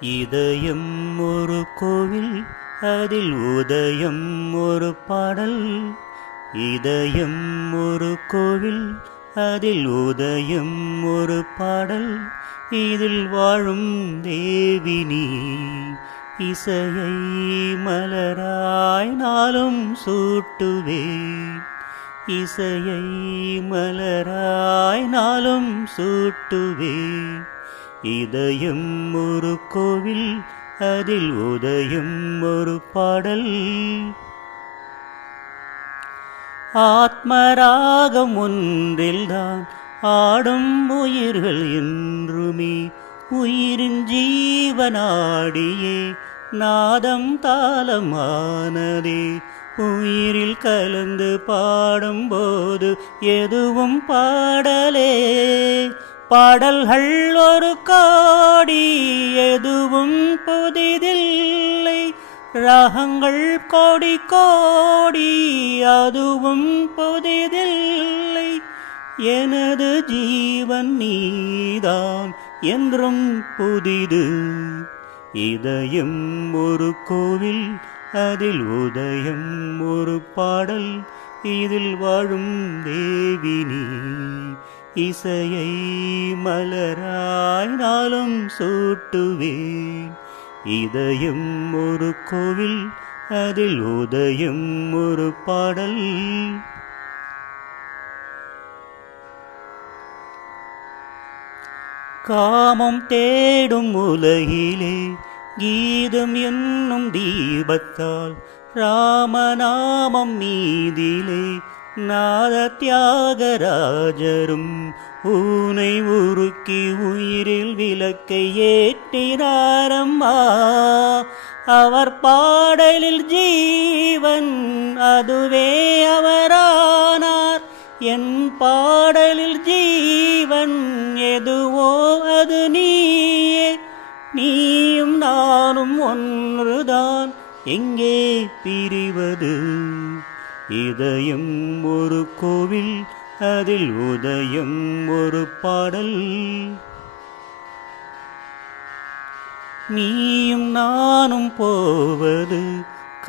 இதயம் ஒரு கோவில், அதில் உதயம் ஒரு பாடல். இதயம் ஒரு கோவில், அதில் உதயம் ஒரு பாடல். இதில் வாழும் தேவினி இசையை மலராய் நாளும் சூட்டுவேன். இசையை மலராய் நாளும் சூட்டுவேன். இதயம் ஒரு கோவில், அதில் உதயம் ஒரு பாடல். ஆத்மராகம் ஒன்றில்தான் ஆடும் உயிர்கள் என்றுமே. உயிரின் ஜீவனாடியே நாதம் தாளமானதே. உயிரில் கலந்து பாடும்போது எதுவும் பாடலே. பாடல்கள் ஒரு கோடி, எதுவும் புதிதில்லை. ராகங்கள் கோடி கோடி, அதுவும் புதிதில்லை. எனது ஜீவன் நீதான் என்றும் புதிது. இதயம் ஒரு கோவில், அதில் உதயம் ஒரு பாடல். இதில் வாழும் தேவினி இசையை மலராய் நாளும் சூட்டுவேன். இதயம் ஒரு கோவில், அதில் உதயம் ஒரு பாடல். காமம் தேடும் உலகிலே கீதம் என்னும் தீபத்தால் ராமநாமம் மீதிலே நாத தியாகராஜரும் ஊனை உருக்கி உயிரில் விளக்கை ஏற்றினாரம்மா. அவர் பாடலில் ஜீவன், அதுவே அவரானார். என் பாடலில் ஜீவன் எதுவோ அது நீயே. நீயும் நானும் ஒன்றுதான், எங்கே பிரிவது? இதயம் ஒரு கோவில், அதில் உதயம் ஒரு பாடல். நீயும் நானும் போவது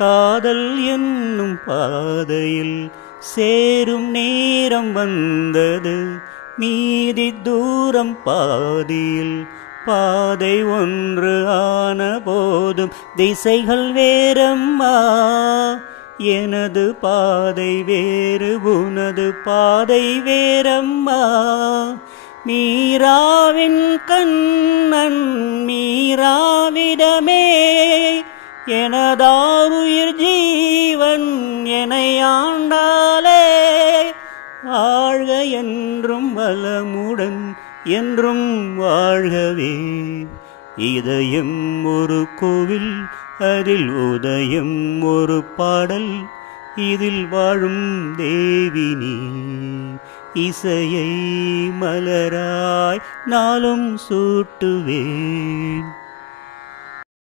காதல் என்னும் பாதையில். சேரும் நேரம் வந்தது, மீதி தூரம் பாதியில். பாதை ஒன்று ஆன போதும் திசைகள் வேறம்மா. எனது பாதை வேறு, உனது பாதை வேறம்மா. மீராவின் கண்ணன் மீராவிடமே எனதாருயிர் ஜீவன் என்னை ஆண்டாலே. வாழ்க என்றும் வளமுடன் என்றும் வாழ்கவே. இதயம் ஒரு கோவில், அதில் உதயம் ஒரு பாடல். இதில் வாழும் தேவினி இசையை மலராய் நாளும் சூட்டுவேன்.